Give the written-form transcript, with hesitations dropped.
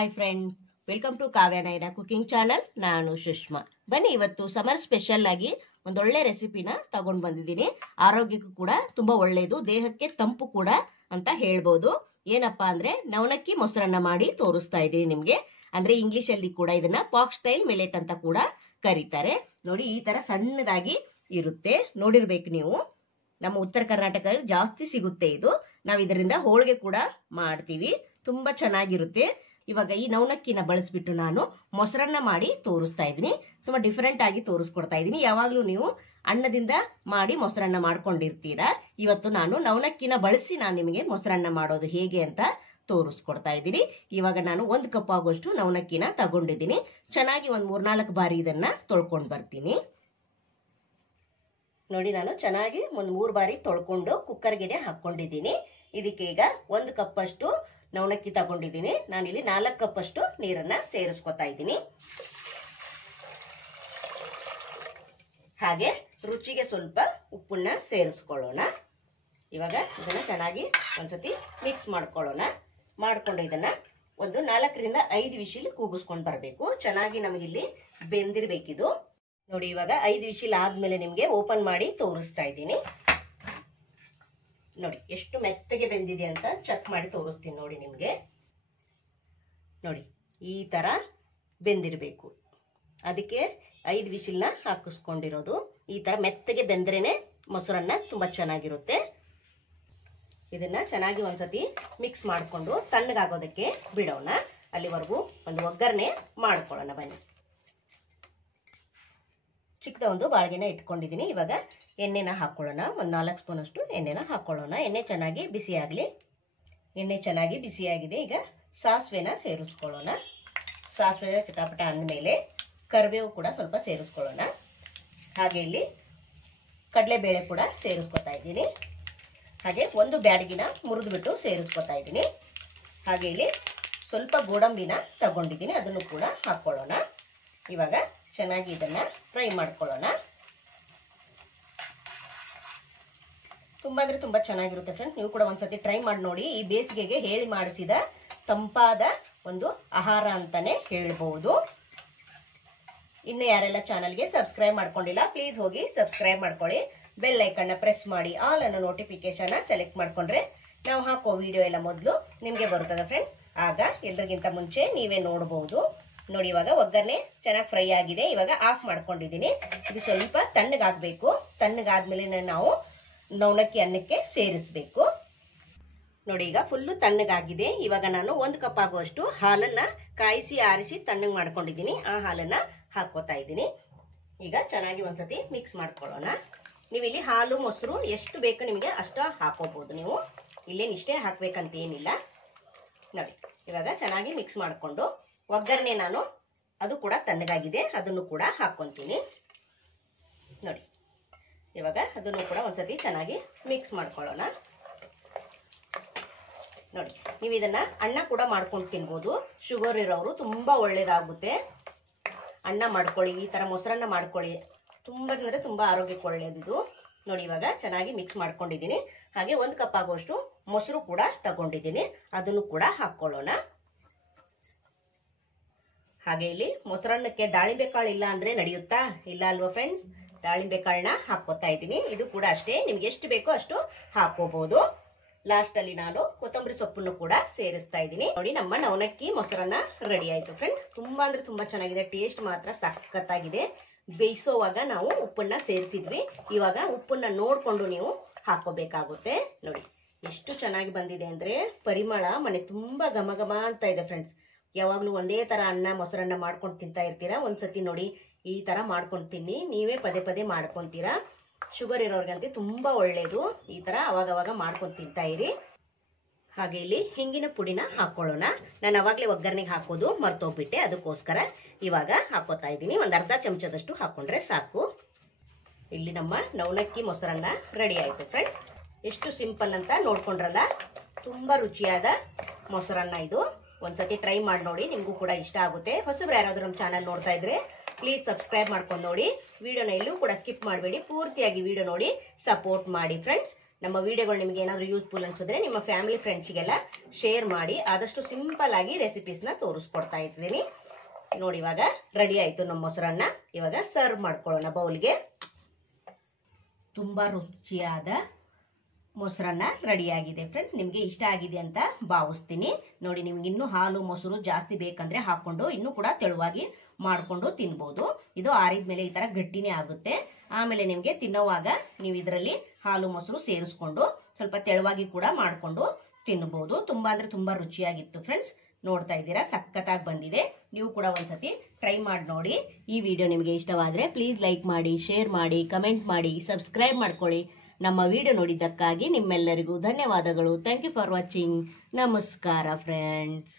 Hi friend, welcome to Kavya Naina cooking channel. ನಾನು ಸುಷ್ಮಾ. ಬನ್ನಿ, ಇವತ್ತು ಸಮರ್ ಸ್ಪೆಷಲ್ ಆಗಿ ಒಂದೊಳ್ಳೆ ರೆಸಿಪಿನ ತಗೊಂಡು ಬಂದಿದ್ದೀನಿ. ಆರೋಗ್ಯಕ್ಕೂ ಕೂಡ ತುಂಬಾ ಒಳ್ಳೆಯದು, ದೇಹಕ್ಕೆ ತಂಪು ಕೂಡ ಅಂತ ಹೇಳ್ಬೋದು. ಏನಪ್ಪಾ ಅಂದ್ರೆ ನವಣಕ್ಕಿ ಮೊಸರನ್ನ ಮಾಡಿ ತೋರಿಸ್ತಾ ಇದ್ದೀನಿ ನಿಮ್ಗೆ. ಅಂದ್ರೆ ಇಂಗ್ಲಿಷ್ ಅಲ್ಲಿ ಕೂಡ ಇದನ್ನ ಪಾಕ್ ಸ್ಟೈಲ್ ಮಿಲೆಟ್ ಅಂತ ಕೂಡ ಕರೀತಾರೆ. ನೋಡಿ, ಈ ತರ ಸಣ್ಣದಾಗಿ ಇರುತ್ತೆ, ನೋಡಿರ್ಬೇಕು ನೀವು. ನಮ್ಮ ಉತ್ತರ ಕರ್ನಾಟಕದಲ್ಲಿ ಜಾಸ್ತಿ ಸಿಗುತ್ತೆ ಇದು. ನಾವು ಇದರಿಂದ ಹೋಳಿಗೆ ಕೂಡ ಮಾಡ್ತೀವಿ, ತುಂಬಾ ಚೆನ್ನಾಗಿರುತ್ತೆ. ಇವಾಗ ಈ ನವಣಕ್ಕಿನ ಬಳಸ್ಬಿಟ್ಟು ನಾನು ಮೊಸರನ್ನ ಮಾಡಿ ತೋರಿಸ್ತಾ ಇದ್ದೀನಿ. ತುಂಬಾ ಡಿಫರೆಂಟ್ ಆಗಿ ತೋರಿಸ್ಕೊಡ್ತಾ ಇದ್ದೀನಿ. ಯಾವಾಗ್ಲೂ ನೀವು ಅನ್ನದಿಂದ ಮಾಡಿ ಮೊಸರನ್ನ ಮಾಡ್ಕೊಂಡಿರ್ತೀರಾ. ಇವತ್ತು ನಾನು ನವಣಕ್ಕಿನ ಬಳಸಿ ನಾನು ನಿಮಗೆ ಮೊಸರನ್ನ ಮಾಡೋದು ಹೇಗೆ ಅಂತ ತೋರಿಸ್ಕೊಡ್ತಾ ಇದ್ದೀನಿ. ಇವಾಗ ನಾನು 1 ಕಪ್ ಆಗುವಷ್ಟು ನವಣಕ್ಕಿನ ತಗೊಂಡಿದ್ದೀನಿ. ಚೆನ್ನಾಗಿ ಒಂದ್ 3-4 ಬಾರಿ ಇದನ್ನ ತೊಳ್ಕೊಂಡು ಬರ್ತೀನಿ. ನೋಡಿ, ನಾನು ಚೆನ್ನಾಗಿ ಒಂದ್ 3 ಬಾರಿ ತೊಳ್ಕೊಂಡು ಕುಕ್ಕರ್ಗೆ ಹಾಕೊಂಡಿದ್ದೀನಿ. ಇದಕ್ಕೆ ಈಗ 1 ಕಪ್ ಅಷ್ಟು ನವಣಕ್ಕಿ ತಗೊಂಡಿದ್ದೀನಿ. ನಾನಿಲ್ಲಿ 4 ಕಪ್ ಅಷ್ಟು ನೀರನ್ನ ಸೇರಿಸ್ಕೊತಾ ಇದ್ದೀನಿ. ಹಾಗೆ ರುಚಿಗೆ ಸ್ವಲ್ಪ ಉಪ್ಪನ್ನ ಸೇರಿಸ್ಕೊಳ್ಳೋಣ. ಇವಾಗ ಇದನ್ನ ಚೆನ್ನಾಗಿ ಒಂದ್ಸತಿ ಮಿಕ್ಸ್ ಮಾಡ್ಕೊಳ್ಳೋಣ. ಮಾಡ್ಕೊಂಡು ಇದನ್ನ ಒಂದು 4ರಿಂದ 5 ವಿಶಿಲ್ ಕೂಗಿಸ್ಕೊಂಡು ಬರಬೇಕು. ಚೆನ್ನಾಗಿ ನಮಗಿಲ್ಲಿ ಬೆಂದಿರ್ಬೇಕಿದು. ನೋಡಿ, ಇವಾಗ 5 ವಿಶಿಲ್ ಆದ್ಮೇಲೆ ನಿಮ್ಗೆ ಓಪನ್ ಮಾಡಿ ತೋರಿಸ್ತಾ ಇದ್ದೀನಿ. ನೋಡಿ ಎಷ್ಟು ಮೆತ್ತಗೆ ಬೆಂದಿದೆ ಅಂತ ಚೆಕ್ ಮಾಡಿ ತೋರಿಸ್ತೀನಿ. ನೋಡಿ, ನಿಮ್ಗೆ ನೋಡಿ ಈ ತರ ಬೆಂದಿರ್ಬೇಕು. ಅದಕ್ಕೆ 5 ವಿಶಿಲ್ನ ಹಾಕಿಸ್ಕೊಂಡಿರೋದು. ಈ ತರ ಮೆತ್ತಗೆ ಬೆಂದ್ರೇನೆ ಮೊಸರನ್ನ ತುಂಬಾ ಚೆನ್ನಾಗಿರುತ್ತೆ. ಇದನ್ನ ಚೆನ್ನಾಗಿ ಒಂದ್ಸತಿ ಮಿಕ್ಸ್ ಮಾಡ್ಕೊಂಡು ತಣ್ಣಗಾಗೋದಕ್ಕೆ ಬಿಡೋಣ. ಅಲ್ಲಿವರೆಗೂ ಒಂದು ಒಗ್ಗರಣೆ ಮಾಡ್ಕೊಳ್ಳೋಣ. ಬನ್ನಿ, ಚಿಕ್ಕದ ಒಂದು ಬಾಳ್ಗೆನ ಇಟ್ಕೊಂಡಿದ್ದೀನಿ. ಇವಾಗ ಎಣ್ಣೆನ ಹಾಕೊಳ್ಳೋಣ. ಒಂದು 4 ಸ್ಪೂನ್ ಅಷ್ಟು ಎಣ್ಣೆನ ಹಾಕೊಳ್ಳೋಣ. ಎಣ್ಣೆ ಚೆನ್ನಾಗಿ ಬಿಸಿ ಆಗಲಿ. ಎಣ್ಣೆ ಚೆನ್ನಾಗಿ ಬಿಸಿಯಾಗಿದೆ. ಈಗ ಸಾಸಿವೆನ ಸೇರಿಸ್ಕೊಳ್ಳೋಣ. ಸಾಸಿವೆ ಚಿಟಾಪಟ ಅಂದಮೇಲೆ ಕರಿಬೇವು ಕೂಡ ಸ್ವಲ್ಪ ಸೇರಿಸ್ಕೊಳ್ಳೋಣ. ಹಾಗೆ ಇಲ್ಲಿ ಕಡಲೆಬೇಳೆ ಕೂಡ ಸೇರಿಸ್ಕೊತಾ ಇದ್ದೀನಿ. ಹಾಗೆ ಒಂದು ಬ್ಯಾಡಗಿನ ಮುರಿದ್ಬಿಟ್ಟು ಸೇರಿಸ್ಕೊತಾ ಇದ್ದೀನಿ. ಹಾಗೆ ಇಲ್ಲಿ ಸ್ವಲ್ಪ ಗೋಡಂಬಿನ ತಗೊಂಡಿದ್ದೀನಿ, ಅದನ್ನು ಕೂಡ ಹಾಕೊಳ್ಳೋಣ. ಇವಾಗ ಚೆನ್ನಾಗಿ ಇದನ್ನ ಫ್ರೈ ಮಾಡ್ಕೊಳ್ಳೋಣ. ತುಂಬಾ ಅಂದ್ರೆ ತುಂಬಾ ಚೆನ್ನಾಗಿರುತ್ತೆ ಫ್ರೆಂಡ್ಸ್. ನೀವು ಕೂಡ ಒಂದ್ಸತಿ ಟ್ರೈ ಮಾಡಿ ನೋಡಿ. ಈ ಬೇಸಿಗೆಗೆ ಹೇಳಿ ಮಾಡಿಸಿದ ತಂಪಾದ ಒಂದು ಆಹಾರ ಅಂತಾನೆ ಹೇಳ್ಬಹುದು. ಇನ್ನು ಯಾರೆಲ್ಲ ಚಾನಲ್ಗೆ ಸಬ್ಸ್ಕ್ರೈಬ್ ಮಾಡ್ಕೊಂಡಿಲ್ಲ, ಪ್ಲೀಸ್ ಹೋಗಿ ಸಬ್ಸ್ಕ್ರೈಬ್ ಮಾಡ್ಕೊಳ್ಳಿ. ಬೆಲ್ ಐಕನ್ನ ಪ್ರೆಸ್ ಮಾಡಿ ಆಲ್ ಅನ್ನೋ ನೋಟಿಫಿಕೇಶನ್ ಸೆಲೆಕ್ಟ್ ಮಾಡ್ಕೊಂಡ್ರೆ ನಾವು ಹಾಕೋ ವಿಡಿಯೋ ಎಲ್ಲ ಮೊದಲು ನಿಮ್ಗೆ ಬರ್ತದೆ ಫ್ರೆಂಡ್. ಆಗ ಎಲ್ರಿಗಿಂತ ಮುಂಚೆ ನೀವೇ ನೋಡಬಹುದು. ನೋಡಿ, ಇವಾಗ ಒಗ್ಗರಣೆ ಚೆನ್ನಾಗಿ ಫ್ರೈ ಆಗಿದೆ. ಇವಾಗ ಆಫ್ ಮಾಡ್ಕೊಂಡಿದ್ದೀನಿ. ಇದು ಸ್ವಲ್ಪ ತಣ್ಣಗಾಗಬೇಕು. ತಣ್ಣಗಾದ್ಮೇಲೆ ನಾವು ನವಣಕ್ಕಿ ಅನ್ನಕ್ಕೆ ಸೇರಿಸಬೇಕು. ನೋಡಿ, ಈಗ ಫುಲ್ಲು ತಣ್ಣಗಾಗಿದೆ. ಇವಾಗ ನಾನು 1 ಕಪ್ ಆಗುವಷ್ಟು ಹಾಲನ್ನ ಕಾಯಿಸಿ ಆರಿಸಿ ತಣ್ಣಗೆ ಮಾಡ್ಕೊಂಡಿದ್ದೀನಿ. ಆ ಹಾಲನ್ನ ಹಾಕೋತಾ ಇದ್ದೀನಿ. ಈಗ ಚೆನ್ನಾಗಿ ಒಂದ್ಸತಿ ಮಿಕ್ಸ್ ಮಾಡ್ಕೊಳ್ಳೋಣ. ನೀವು ಇಲ್ಲಿ ಹಾಲು ಮೊಸರು ಎಷ್ಟು ಬೇಕು ನಿಮಗೆ ಅಷ್ಟು ಹಾಕೋಬಹುದು. ನೀವು ಇಲ್ಲೇನು ಇಷ್ಟೇ ಹಾಕ್ಬೇಕಂತ ಏನಿಲ್ಲ. ನೋಡಿ, ಇವಾಗ ಚೆನ್ನಾಗಿ ಮಿಕ್ಸ್ ಮಾಡ್ಕೊಂಡು ಒಗ್ಗರಣೆ ನಾನು ಅದು ಕೂಡ ತಣ್ಣಗಾಗಿದೆ, ಅದನ್ನು ಕೂಡ ಹಾಕೊಂತೀನಿ. ನೋಡಿ, ಇವಾಗ ಅದನ್ನು ಕೂಡ ಒಂದ್ಸತಿ ಚೆನ್ನಾಗಿ ಮಿಕ್ಸ್ ಮಾಡ್ಕೊಳ್ಳೋಣ. ನೋಡಿ, ನೀವು ಇದನ್ನ ಅನ್ನ ಕೂಡ ಮಾಡ್ಕೊಂಡು ತಿನ್ಬೋದು. ಶುಗರ್ ಇರೋರು ತುಂಬಾ ಒಳ್ಳೇದಾಗುತ್ತೆ. ಅನ್ನ ಮಾಡ್ಕೊಳ್ಳಿ, ಈ ತರ ಮೊಸರನ್ನ ಮಾಡ್ಕೊಳ್ಳಿ. ತುಂಬಾ ಅಂದ್ರೆ ತುಂಬಾ ಆರೋಗ್ಯಕ್ಕೆ ಒಳ್ಳೇದಿದು. ನೋಡಿ, ಇವಾಗ ಚೆನ್ನಾಗಿ ಮಿಕ್ಸ್ ಮಾಡ್ಕೊಂಡಿದ್ದೀನಿ. ಹಾಗೆ 1 ಕಪ್ ಆಗುವಷ್ಟು ಮೊಸರು ಕೂಡ ತಗೊಂಡಿದ್ದೀನಿ, ಅದನ್ನು ಕೂಡ ಹಾಕೊಳ್ಳೋಣ. ಹಾಗೆ ಇಲ್ಲಿ ಮೊಸರನ್ನಕ್ಕೆ ದಾಳಿಂಬೆ ಕಾಳು ಇಲ್ಲ ಅಂದ್ರೆ ನಡೆಯುತ್ತಾ? ಇಲ್ಲ ಅಲ್ವಾ ಫ್ರೆಂಡ್ಸ್? ದಾಳಿಂಬೆ ಕಾಳನ್ನ ಹಾಕೋತಾ ಇದ್ದೀನಿ. ಇದು ಕೂಡ ಅಷ್ಟೇ, ನಿಮ್ಗೆ ಎಷ್ಟು ಬೇಕೋ ಅಷ್ಟು ಹಾಕೋಬಹುದು. ಲಾಸ್ಟ್ ಅಲ್ಲಿ ನಾನು ಕೊತ್ತಂಬರಿ ಸೊಪ್ಪನ್ನು ಕೂಡ ಸೇರಿಸ್ತಾ ಇದ್ದೀನಿ. ನೋಡಿ, ನಮ್ಮ ನವಣಕ್ಕಿ ಮೊಸರನ್ನ ರೆಡಿ ಆಯ್ತು ಫ್ರೆಂಡ್ಸ್. ತುಂಬಾ ಅಂದ್ರೆ ತುಂಬಾ ಚೆನ್ನಾಗಿದೆ. ಟೇಸ್ಟ್ ಮಾತ್ರ ಸಖತ್ತಾಗಿದೆ. ಬೇಯಿಸೋವಾಗ ನಾವು ಉಪ್ಪನ್ನ ಸೇರಿಸಿದ್ವಿ. ಇವಾಗ ಉಪ್ಪನ್ನ ನೋಡ್ಕೊಂಡು ನೀವು ಹಾಕೋಬೇಕಾಗುತ್ತೆ. ನೋಡಿ, ಎಷ್ಟು ಚೆನ್ನಾಗಿ ಬಂದಿದೆ ಅಂದ್ರೆ ಪರಿಮಳ ಮನೆ ತುಂಬಾ ಘಮ ಘಮ ಅಂತ ಇದೆ ಫ್ರೆಂಡ್ಸ್. ಯಾವಾಗ್ಲೂ ಒಂದೇ ತರ ಅನ್ನ ಮೊಸರನ್ನ ಮಾಡ್ಕೊಂಡು ತಿಂತಾ ಇರ್ತೀರಾ. ಒಂದ್ಸತಿ ನೋಡಿ ಈ ತರ ಮಾಡ್ಕೊಂಡು ತಿನ್ನಿ. ನೀವೇ ಪದೇ ಪದೇ ಮಾಡ್ಕೊಂತೀರಾ. ಶುಗರ್ ಇರೋರ್ಗಂತೂ ತುಂಬಾ ಒಳ್ಳೇದು. ಈ ತರ ಅವಾಗವಾಗ ಮಾಡ್ಕೊಂಡು ತಿಂತಾ ಇರಿ. ಹಾಗೆ ಇಲ್ಲಿ ಹಿಂಗಿನ ಪುಡಿನ ಹಾಕೊಳ್ಳೋಣ. ನಾನು ಅವಾಗ್ಲೇ ಒಗ್ಗರಣೆಗೆ ಹಾಕೋದು ಮರ್ತೋಗ್ಬಿಟ್ಟೆ, ಅದಕ್ಕೋಸ್ಕರ ಇವಾಗ ಹಾಕೋತಾ ಇದ್ದೀನಿ. ಒಂದ್ ಅರ್ಧ ಚಮಚದಷ್ಟು ಹಾಕೊಂಡ್ರೆ ಸಾಕು. ಇಲ್ಲಿ ನಮ್ಮ ನವಣಕ್ಕಿ ಮೊಸರನ್ನ ರೆಡಿ ಆಯ್ತು ಫ್ರೆಂಡ್ಸ್. ಎಷ್ಟು ಸಿಂಪಲ್ ಅಂತ ನೋಡ್ಕೊಂಡ್ರಲ್ಲ, ತುಂಬಾ ರುಚಿಯಾದ ಮೊಸರನ್ನ ಇದು. ಒಂದ್ಸತಿ ಟ್ರೈ ಮಾಡಿ ನೋಡಿ, ನಿಮ್ಗೂ ಕೂಡ ಇಷ್ಟ ಆಗುತ್ತೆ. ಹೊಸಬ್ರು ಯಾರಾದ್ರೂ ನಮ್ಮ ಚಾನಲ್ ನೋಡ್ತಾ ಇದ್ರೆ ಪ್ಲೀಸ್ ಸಬ್ಸ್ಕ್ರೈಬ್ ಮಾಡ್ಕೊಂಡು ನೋಡಿ. ವಿಡಿಯೋನ ಎಲ್ಲೂ ಕೂಡ ಸ್ಕಿಪ್ ಮಾಡಬೇಡಿ, ಪೂರ್ತಿಯಾಗಿ ವಿಡಿಯೋ ನೋಡಿ ಸಪೋರ್ಟ್ ಮಾಡಿ ಫ್ರೆಂಡ್ಸ್. ನಮ್ಮ ವಿಡಿಯೋಗಳು ನಿಮಗೆ ಏನಾದರೂ ಯೂಸ್ಫುಲ್ ಅನ್ಸಿದ್ರೆ ನಿಮ್ಮ ಫ್ಯಾಮಿಲಿ ಫ್ರೆಂಡ್ಸ್ಗೆಲ್ಲ ಶೇರ್ ಮಾಡಿ. ಆದಷ್ಟು ಸಿಂಪಲ್ ಆಗಿ ರೆಸಿಪೀಸ್ನ ತೋರಿಸ್ಕೊಡ್ತಾ ಇದ್ದೀನಿ. ನೋಡಿ ಇವಾಗ ರೆಡಿ ಆಯಿತು ನಮ್ಮ ಮೊಸರನ್ನ. ಇವಾಗ ಸರ್ವ್ ಮಾಡ್ಕೊಳ್ಳೋಣ ಬೌಲ್ಗೆ. ತುಂಬ ರುಚಿಯಾದ ಮೊಸರನ್ನ ರೆಡಿಯಾಗಿದೆ ಫ್ರೆಂಡ್ಸ್. ನಿಮಗೆ ಇಷ್ಟ ಆಗಿದೆ ಅಂತ ಭಾವಿಸ್ತೀನಿ. ನೋಡಿ, ನಿಮ್ಗೆ ಇನ್ನೂ ಹಾಲು ಮೊಸರು ಜಾಸ್ತಿ ಬೇಕಂದ್ರೆ ಹಾಕೊಂಡು ಇನ್ನೂ ಕೂಡ ತೆಳುವಾಗಿ ಮಾಡಿಕೊಂಡು ತಿನ್ಬೋದು. ಇದು ಆರಿದ ಮೇಲೆ ಈ ಥರ ಗಟ್ಟಿನೇ ಆಗುತ್ತೆ. ಆಮೇಲೆ ನಿಮಗೆ ತಿನ್ನೋವಾಗ ನೀವು ಇದರಲ್ಲಿ ಹಾಲು ಮೊಸರು ಸೇರಿಸ್ಕೊಂಡು ಸ್ವಲ್ಪ ತೆಳುವಾಗಿ ಕೂಡ ಮಾಡಿಕೊಂಡು ತಿನ್ಬೋದು. ತುಂಬ ಅಂದರೆ ತುಂಬ ರುಚಿಯಾಗಿತ್ತು ಫ್ರೆಂಡ್ಸ್. ನೋಡ್ತಾ ಇದ್ದೀರಾ, ಸಖತ್ತಾಗಿ ಬಂದಿದೆ. ನೀವು ಕೂಡ ಒಂದ್ಸತಿ ಟ್ರೈ ಮಾಡಿ ನೋಡಿ. ಈ ವಿಡಿಯೋ ನಿಮಗೆ ಇಷ್ಟವಾದರೆ ಪ್ಲೀಸ್ ಲೈಕ್ ಮಾಡಿ, ಶೇರ್ ಮಾಡಿ, ಕಮೆಂಟ್ ಮಾಡಿ, ಸಬ್ಸ್ಕ್ರೈಬ್ ಮಾಡ್ಕೊಳ್ಳಿ. ನಮ್ಮ ವಿಡಿಯೋ ನೋಡಿದ್ದಕ್ಕಾಗಿ ನಿಮ್ಮೆಲ್ಲರಿಗೂ ಧನ್ಯವಾದಗಳು. Thank you for watching. ನಮಸ್ಕಾರ ಫ್ರೆಂಡ್ಸ್.